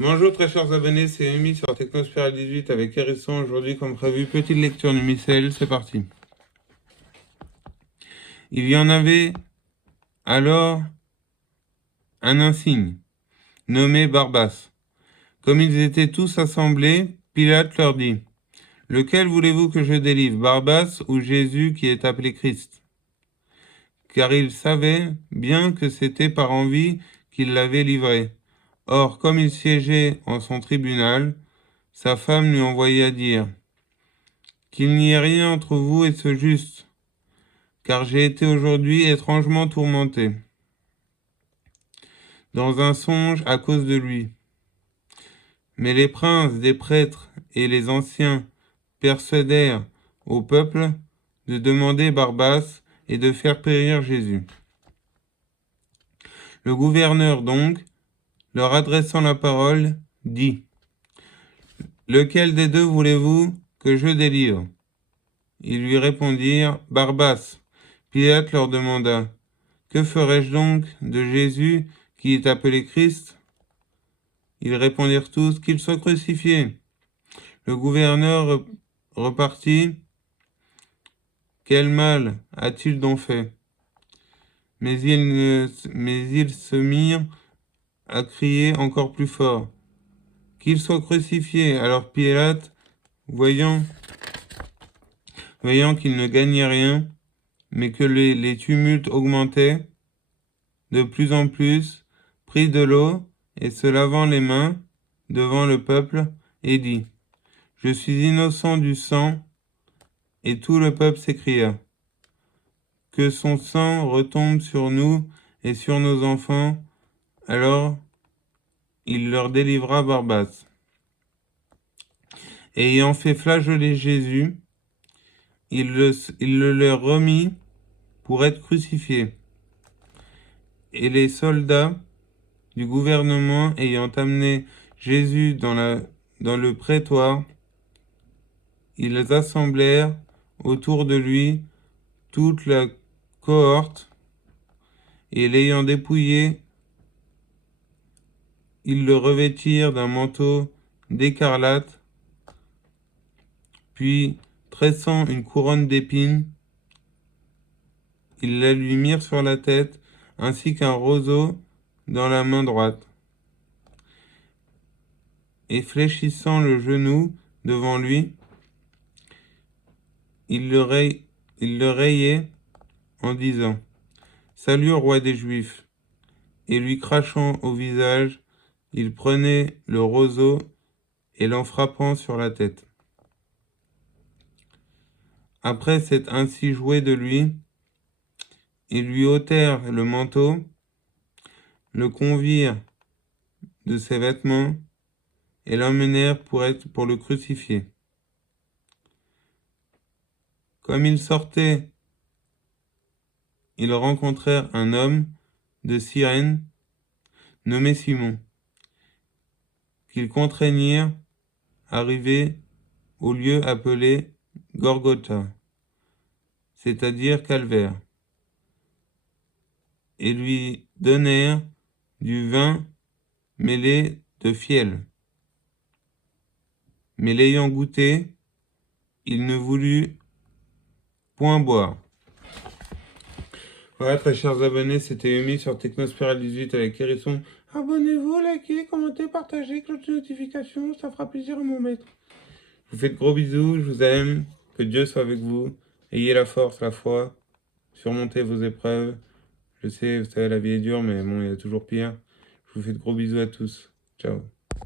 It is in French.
Bonjour très chers abonnés, c'est Amy sur Technospiral 18 avec Hérisson. Aujourd'hui, comme prévu, petite lecture du missel, c'est parti. Il y en avait alors un insigne, nommé Barbas. Comme ils étaient tous assemblés, Pilate leur dit, « Lequel voulez-vous que je délivre, Barbas ou Jésus qui est appelé Christ ?» Car il savait bien que c'était par envie qu'il l'avait livré. Or, comme il siégeait en son tribunal, sa femme lui envoya dire, « Qu'il n'y ait rien entre vous et ce juste, car j'ai été aujourd'hui étrangement tourmenté dans un songe à cause de lui. » Mais les princes des prêtres et les anciens persuadèrent au peuple de demander Barbas et de faire périr Jésus. Le gouverneur donc, leur adressant la parole, dit, « Lequel des deux voulez-vous que je délivre ?» Ils lui répondirent, « Barbas. » Pilate leur demanda, « Que ferai-je donc de Jésus qui est appelé Christ ?» Ils répondirent tous, « Qu'il soit crucifié. » Le gouverneur repartit, « Quel mal a-t-il donc fait ?» Mais ils se mirent à crier encore plus fort, « Qu'il soit crucifié. » Alors Pilate, voyant qu'il ne gagnait rien, mais que les tumultes augmentaient de plus en plus, prit de l'eau et se lavant les mains devant le peuple, et dit, « Je suis innocent du sang. » Et tout le peuple s'écria, « Que son sang retombe sur nous et sur nos enfants. » Alors il leur délivra Barbas. Et ayant fait flageoler Jésus, il le leur remit pour être crucifié. Et les soldats du gouvernement ayant amené Jésus dans le prétoire, ils assemblèrent autour de lui toute la cohorte, et l'ayant dépouillé, ils le revêtirent d'un manteau d'écarlate, puis, tressant une couronne d'épines, ils la lui mirent sur la tête, ainsi qu'un roseau dans la main droite. Et fléchissant le genou devant lui, il le rayait en disant, « Salut, roi des Juifs !» Et lui crachant au visage, il prenait le roseau et l'en frappant sur la tête. Après s'être ainsi joué de lui, ils lui ôtèrent le manteau, le convirent de ses vêtements et l'emmenèrent pour le crucifier. Comme ils sortaient, ils rencontrèrent un homme de Cyrène nommé Simon, qu'ils contraignirent arriver au lieu appelé Gorgotha, c'est-à-dire Calvaire, et lui donnèrent du vin mêlé de fiel. Mais l'ayant goûté, il ne voulut point boire. Voilà, très chers abonnés, c'était Umi sur Technospiral 18 avec Hérisson. Abonnez-vous, likez, commentez, partagez, cloche de notification, ça fera plaisir à mon maître. Je vous fais de gros bisous, je vous aime, que Dieu soit avec vous. Ayez la force, la foi, surmontez vos épreuves. Je sais, vous savez, la vie est dure, mais bon, il y a toujours pire. Je vous fais de gros bisous à tous. Ciao.